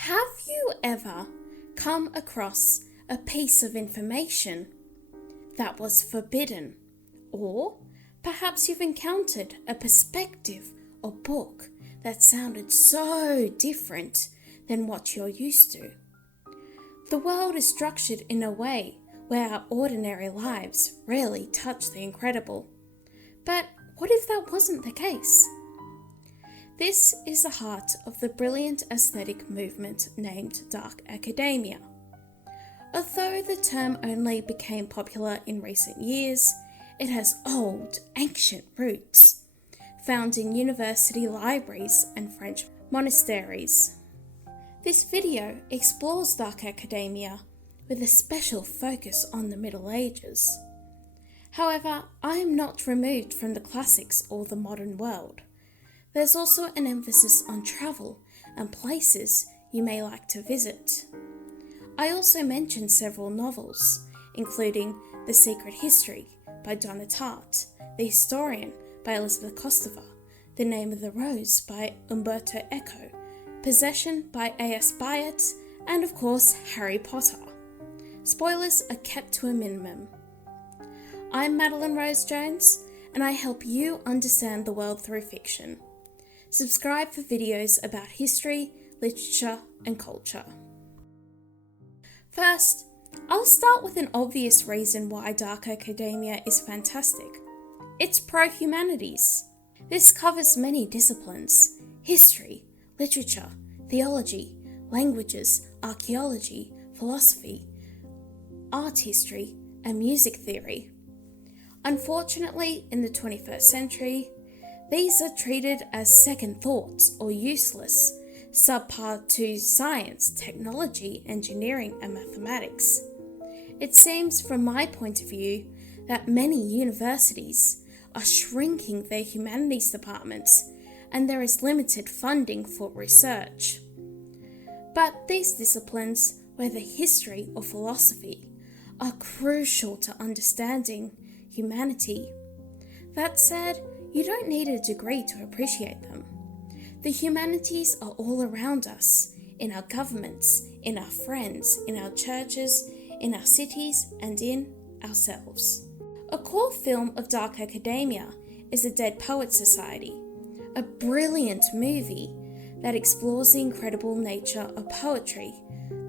Have you ever come across a piece of information that was forbidden? Or perhaps you've encountered a perspective or book that sounded so different than what you're used to. The world is structured in a way where our ordinary lives rarely touch the incredible. But what if that wasn't the case? This is the heart of the brilliant aesthetic movement named Dark Academia. Although the term only became popular in recent years, it has old, ancient roots, found in university libraries and French monasteries. This video explores Dark Academia with a special focus on the Middle Ages. However, I am not removed from the classics or the modern world. There's also an emphasis on travel and places you may like to visit. I also mentioned several novels, including The Secret History by Donna Tartt, The Historian by Elizabeth Kostova, The Name of the Rose by Umberto Eco, Possession by A.S. Byatt, and of course Harry Potter. Spoilers are kept to a minimum. I'm Madeleine Rose Jones, and I help you understand the world through fiction. Subscribe for videos about history, literature, and culture. First, I'll start with an obvious reason why Dark Academia is fantastic. It's ProHumanities. This covers many disciplines: history, literature, theology, languages, archaeology, philosophy, art history, and music theory. Unfortunately, in the 21st century, these are treated as second thoughts or useless, subpar to science, technology, engineering, and mathematics. It seems, from my point of view, that many universities are shrinking their humanities departments, and there is limited funding for research. But these disciplines, whether history or philosophy, are crucial to understanding humanity. That said, you don't need a degree to appreciate them. The humanities are all around us, in our governments, in our friends, in our churches, in our cities, and in ourselves. A core film of Dark Academia is The Dead Poets Society, a brilliant movie that explores the incredible nature of poetry,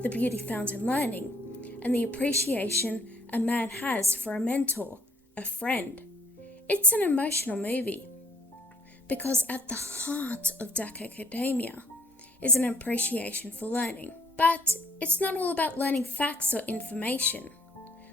the beauty found in learning, and the appreciation a man has for a mentor, a friend. It's an emotional movie because at the heart of Dark Academia is an appreciation for learning. But it's not all about learning facts or information.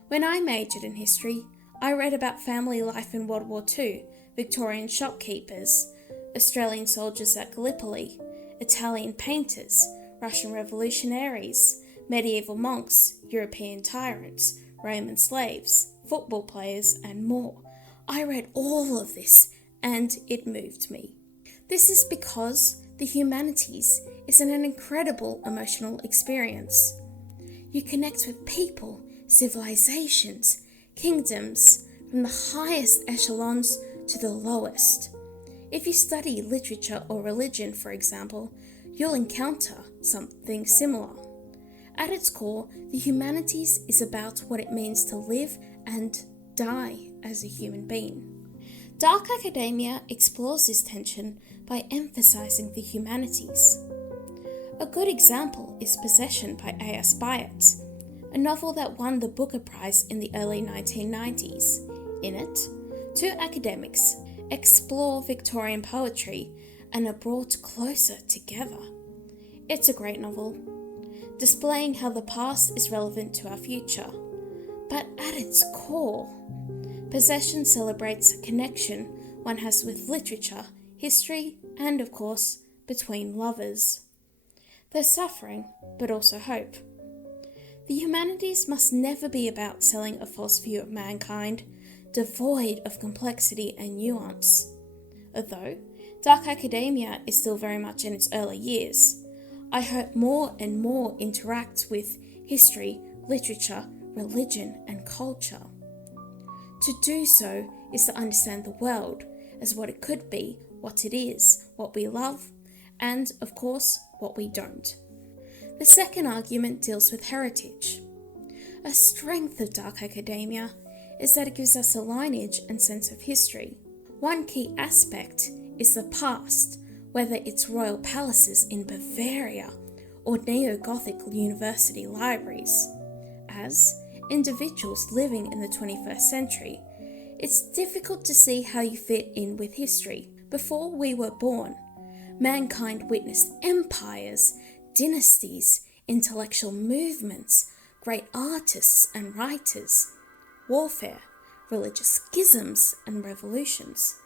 When I majored in history, I read about family life in World War II, Victorian shopkeepers, Australian soldiers at Gallipoli, Italian painters, Russian revolutionaries, medieval monks, European tyrants, Roman slaves, football players, and more. I read all of this and it moved me. This is because the humanities is an incredible emotional experience. You connect with people, civilizations, kingdoms, from the highest echelons to the lowest. If you study literature or religion, for example, you'll encounter something similar. At its core, the humanities is about what it means to live and die as a human being. Dark Academia explores this tension by emphasizing the humanities. A good example is Possession by A.S. Byatt, a novel that won the Booker Prize in the early 1990s. In it, two academics explore Victorian poetry and are brought closer together. It's a great novel, displaying how the past is relevant to our future. But at its core, Possession celebrates a connection one has with literature, history, and of course, between lovers. There's suffering, but also hope. The humanities must never be about selling a false view of mankind, devoid of complexity and nuance. Although Dark Academia is still very much in its early years, I hope more and more interact with history, literature, religion, and culture. To do so is to understand the world as what it could be, what it is, what we love, and of course, what we don't. The second argument deals with heritage. A strength of dark academia is that it gives us a lineage and sense of history. One key aspect is the past, whether it's royal palaces in Bavaria or neo-Gothic university libraries. As individuals living in the 21st century, it's difficult to see how you fit in with history. Before we were born, mankind witnessed empires, dynasties, intellectual movements, great artists and writers, warfare, religious schisms and revolutions.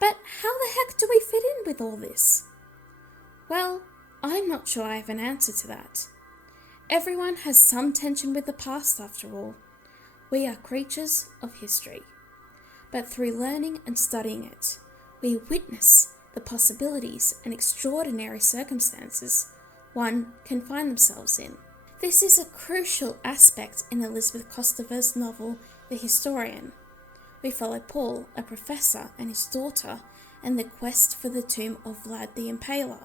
But how the heck do we fit in with all this? Well, I'm not sure I have an answer to that. Everyone has some tension with the past after all. We are creatures of history. But through learning and studying it, we witness the possibilities and extraordinary circumstances one can find themselves in. This is a crucial aspect in Elizabeth Kostover's novel, The Historian. We follow Paul, a professor, and his daughter, and the quest for the tomb of Vlad the Impaler.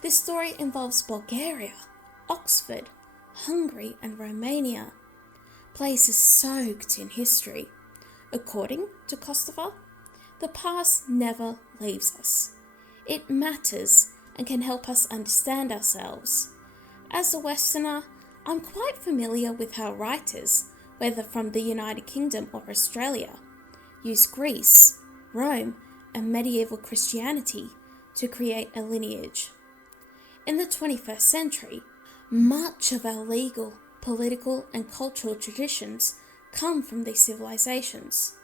This story involves Bulgaria, Oxford, Hungary, and Romania, places soaked in history. According to Kostover, the past never leaves us. It matters and can help us understand ourselves. As a Westerner, I'm quite familiar with how writers, whether from the United Kingdom or Australia, use Greece, Rome, and medieval Christianity to create a lineage. In the 21st century, much of our legal, political, and cultural traditions come from these civilizations.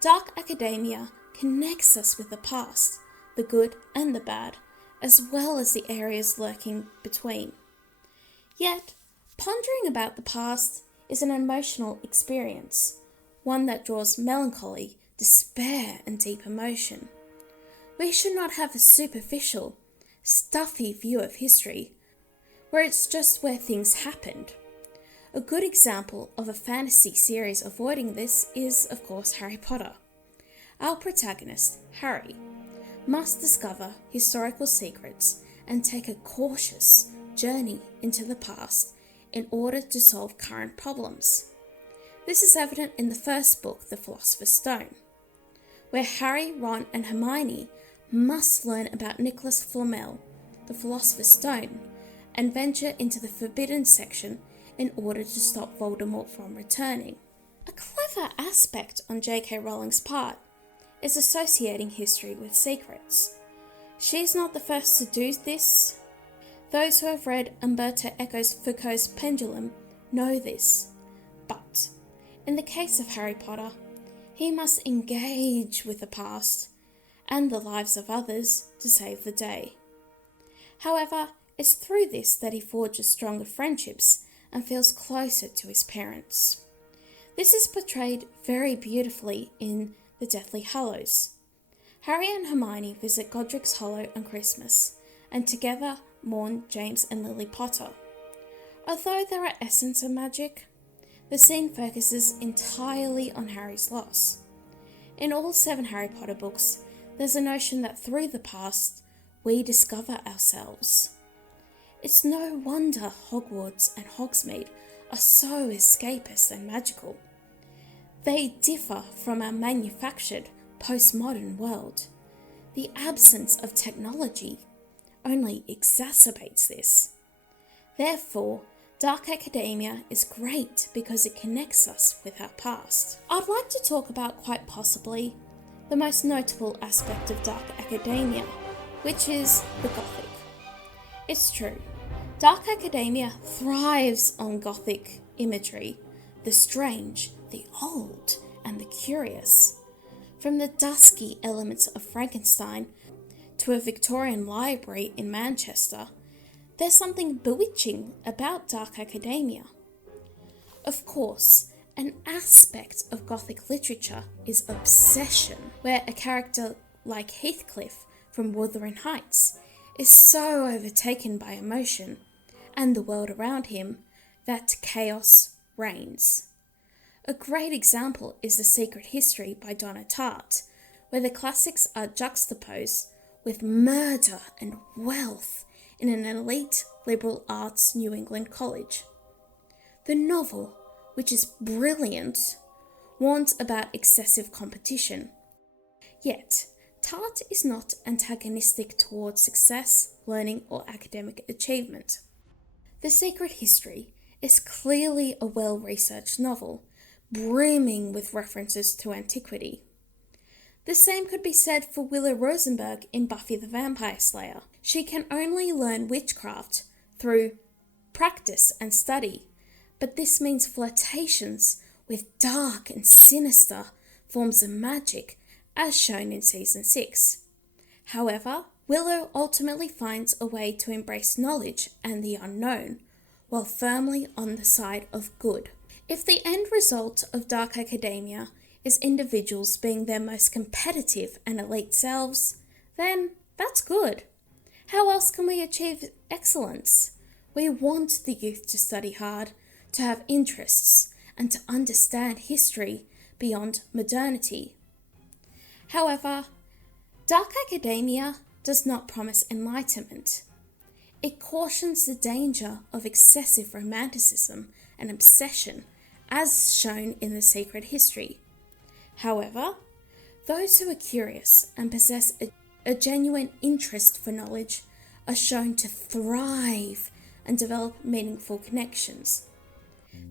Dark academia connects us with the past, the good and the bad, as well as the areas lurking between. Yet, pondering about the past is an emotional experience, one that draws melancholy, despair, and deep emotion. We should not have a superficial, stuffy view of history, where it's just where things happened. A good example of a fantasy series avoiding this is, of course, Harry Potter. Our protagonist, Harry, must discover historical secrets and take a cautious journey into the past in order to solve current problems. This is evident in the first book, The Philosopher's Stone, where Harry, Ron, and Hermione must learn about Nicholas Flamel, the Philosopher's Stone, and venture into the Forbidden section in order to stop Voldemort from returning. A clever aspect on J.K. Rowling's part is associating history with secrets. She's not the first to do this. Those who have read Umberto Eco's Foucault's Pendulum know this. But, in the case of Harry Potter, he must engage with the past and the lives of others to save the day. However, it's through this that he forges stronger friendships and feels closer to his parents. This is portrayed very beautifully in The Deathly Hallows. Harry and Hermione visit Godric's Hollow on Christmas, and together mourn James and Lily Potter. Although there are essence of magic, the scene focuses entirely on Harry's loss. In all 7 Harry Potter books, there's a notion that through the past, we discover ourselves. It's no wonder Hogwarts and Hogsmeade are so escapist and magical. They differ from our manufactured, postmodern world. The absence of technology only exacerbates this. Therefore, dark academia is great because it connects us with our past. I'd like to talk about quite possibly the most notable aspect of dark academia, which is the Gothic. It's true, dark academia thrives on Gothic imagery, the strange, the old, and the curious. From the dusky elements of Frankenstein to a Victorian library in Manchester, there's something bewitching about dark academia. Of course, an aspect of Gothic literature is obsession, where a character like Heathcliff from Wuthering Heights is so overtaken by emotion and the world around him that chaos reigns. A great example is The Secret History by Donna Tartt, where the classics are juxtaposed with murder and wealth in an elite liberal arts New England college. The novel, which is brilliant, warns about excessive competition. Yet, Tart is not antagonistic towards success, learning, or academic achievement. The Secret History is clearly a well-researched novel, brimming with references to antiquity. The same could be said for Willow Rosenberg in Buffy the Vampire Slayer. She can only learn witchcraft through practice and study, but this means flirtations with dark and sinister forms of magic, as shown in Season 6. However, Willow ultimately finds a way to embrace knowledge and the unknown, while firmly on the side of good. If the end result of dark academia is individuals being their most competitive and elite selves, then that's good. How else can we achieve excellence? We want the youth to study hard, to have interests, and to understand history beyond modernity. However, dark academia does not promise enlightenment. It cautions the danger of excessive romanticism and obsession, as shown in The Secret History. However, those who are curious and possess a genuine interest for knowledge are shown to thrive and develop meaningful connections.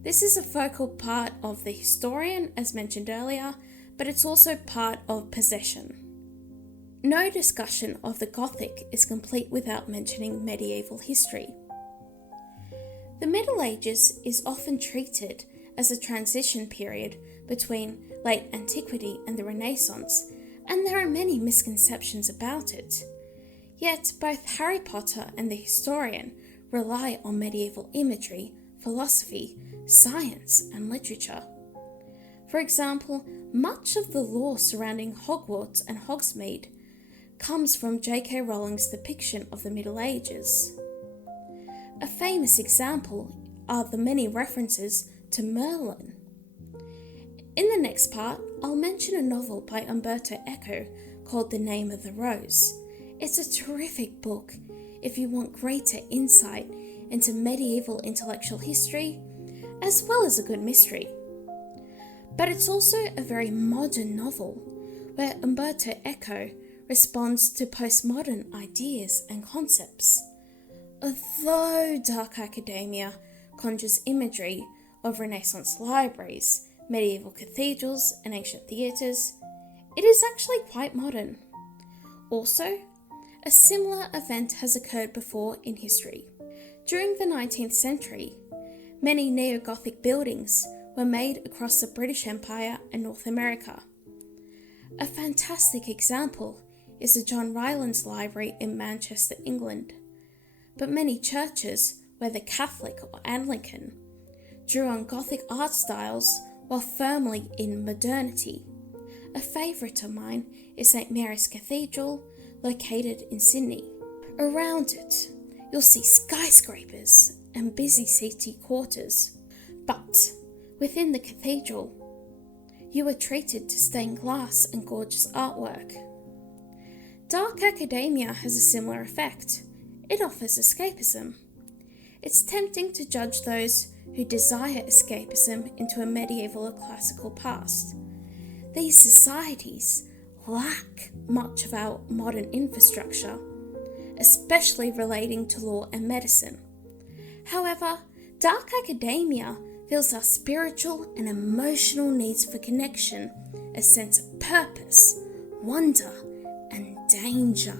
This is a focal part of the historian, as mentioned earlier, but it's also part of possession. No discussion of the Gothic is complete without mentioning medieval history. The Middle Ages is often treated as a transition period between late antiquity and the Renaissance, and there are many misconceptions about it. Yet both Harry Potter and the historian rely on medieval imagery, philosophy, science, and literature. For example, much of the lore surrounding Hogwarts and Hogsmeade comes from J.K. Rowling's depiction of the Middle Ages. A famous example are the many references to Merlin. In the next part, I'll mention a novel by Umberto Eco called The Name of the Rose. It's a terrific book if you want greater insight into medieval intellectual history, as well as a good mystery. But it's also a very modern novel, where Umberto Eco responds to postmodern ideas and concepts. Although dark academia conjures imagery of Renaissance libraries, medieval cathedrals, and ancient theatres, it is actually quite modern. Also, a similar event has occurred before in history. During the 19th century, many neo-Gothic buildings were made across the British Empire and North America. A fantastic example is the John Rylands Library in Manchester, England. But many churches, whether Catholic or Anglican, drew on Gothic art styles while firmly in modernity. A favourite of mine is St Mary's Cathedral, located in Sydney. Around it, you'll see skyscrapers and busy city quarters. But within the cathedral, you are treated to stained glass and gorgeous artwork. Dark academia has a similar effect. It offers escapism. It's tempting to judge those who desire escapism into a medieval or classical past. These societies lack much of our modern infrastructure, especially relating to law and medicine. However, dark academia feels our spiritual and emotional needs for connection, a sense of purpose, wonder, and danger.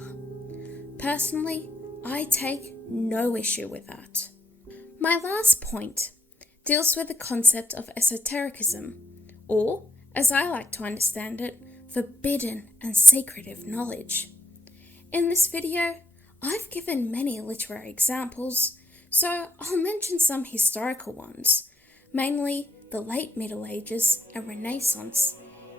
Personally, I take no issue with that. My last point deals with the concept of esotericism, or, as I like to understand it, forbidden and secretive knowledge. In this video, I've given many literary examples, so I'll mention some historical ones, mainly the late Middle Ages and Renaissance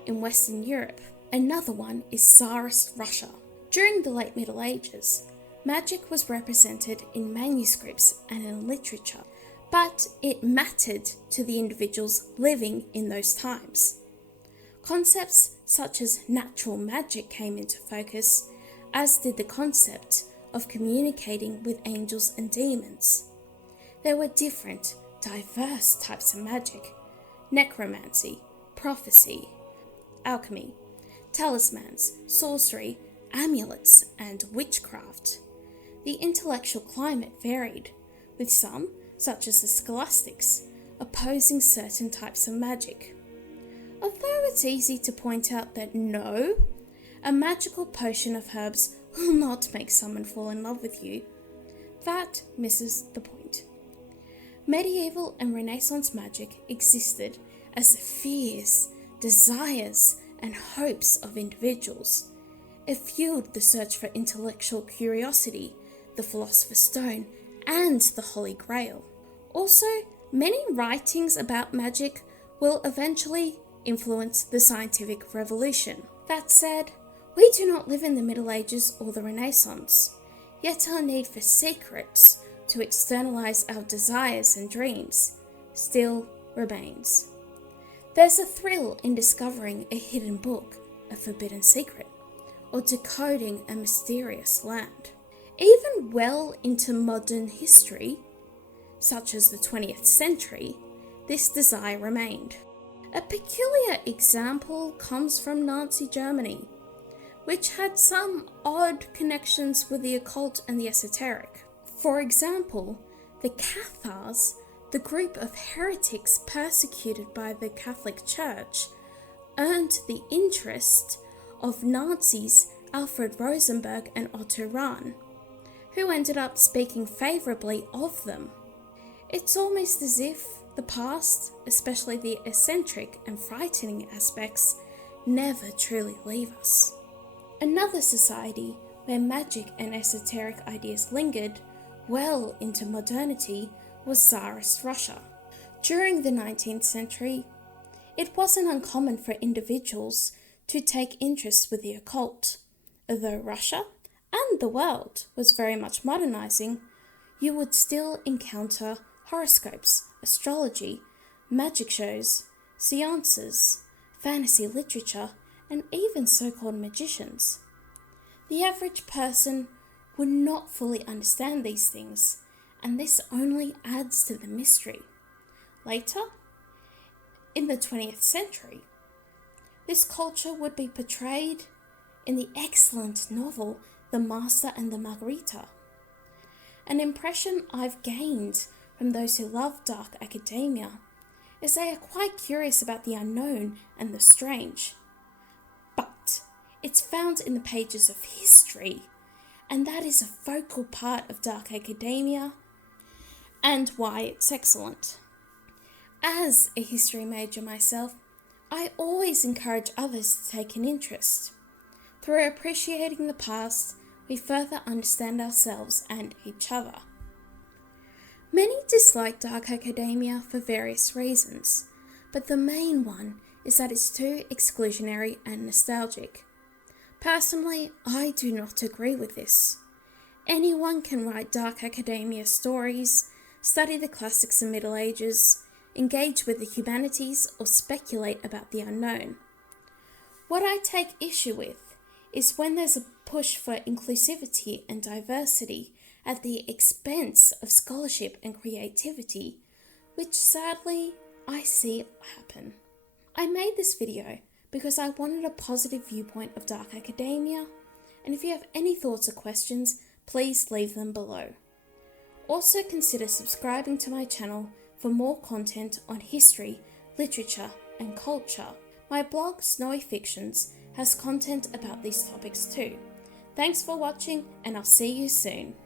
in Western Europe. Another one is Tsarist Russia. During the late Middle Ages, magic was represented in manuscripts and in literature, but it mattered to the individuals living in those times. Concepts such as natural magic came into focus, as did the concept of communicating with angels and demons. There were different, diverse types of magic: necromancy, prophecy, alchemy, talismans, sorcery, amulets, and witchcraft. The intellectual climate varied, with some, such as the scholastics, opposing certain types of magic. Although it's easy to point out that no, a magical potion of herbs will not make someone fall in love with you, that misses the point. Medieval and Renaissance magic existed as the fears, desires, and hopes of individuals. It fueled the search for intellectual curiosity, the Philosopher's Stone, and the Holy Grail. Also, many writings about magic will eventually influence the scientific revolution. That said, we do not live in the Middle Ages or the Renaissance, yet our need for secrets to externalize our desires and dreams still remains. There's a thrill in discovering a hidden book, a forbidden secret, or decoding a mysterious land. Even well into modern history, such as the 20th century, this desire remained. A peculiar example comes from Nazi Germany, which had some odd connections with the occult and the esoteric. For example, the Cathars, the group of heretics persecuted by the Catholic Church, earned the interest of Nazis Alfred Rosenberg and Otto Rahn, who ended up speaking favourably of them. It's almost as if the past, especially the eccentric and frightening aspects, never truly leave us. Another society where magic and esoteric ideas lingered well into modernity was Tsarist Russia. During the 19th century, it wasn't uncommon for individuals to take interest with the occult. Although Russia and the world was very much modernizing, you would still encounter horoscopes, astrology, magic shows, seances, fantasy literature, and even so-called magicians. The average person would not fully understand these things, and this only adds to the mystery. Later, in the 20th century, this culture would be portrayed in the excellent novel The Master and the Margarita. An impression I've gained from those who love dark academia is they are quite curious about the unknown and the strange. But it's found in the pages of history, and that is a focal part of dark academia and why it's excellent. As a history major myself, I always encourage others to take an interest. Through appreciating the past, we further understand ourselves and each other. Many dislike dark academia for various reasons, but the main one is that it's too exclusionary and nostalgic. Personally, I do not agree with this. Anyone can write dark academia stories, study the classics and Middle Ages, engage with the humanities, or speculate about the unknown. What I take issue with is when there's a push for inclusivity and diversity at the expense of scholarship and creativity, which sadly I see happen. I made this video because I wanted a positive viewpoint of dark academia, and if you have any thoughts or questions, please leave them below. Also consider subscribing to my channel for more content on history, literature, and culture. My blog, Snowy Fictions, has content about these topics too. Thanks for watching, and I'll see you soon.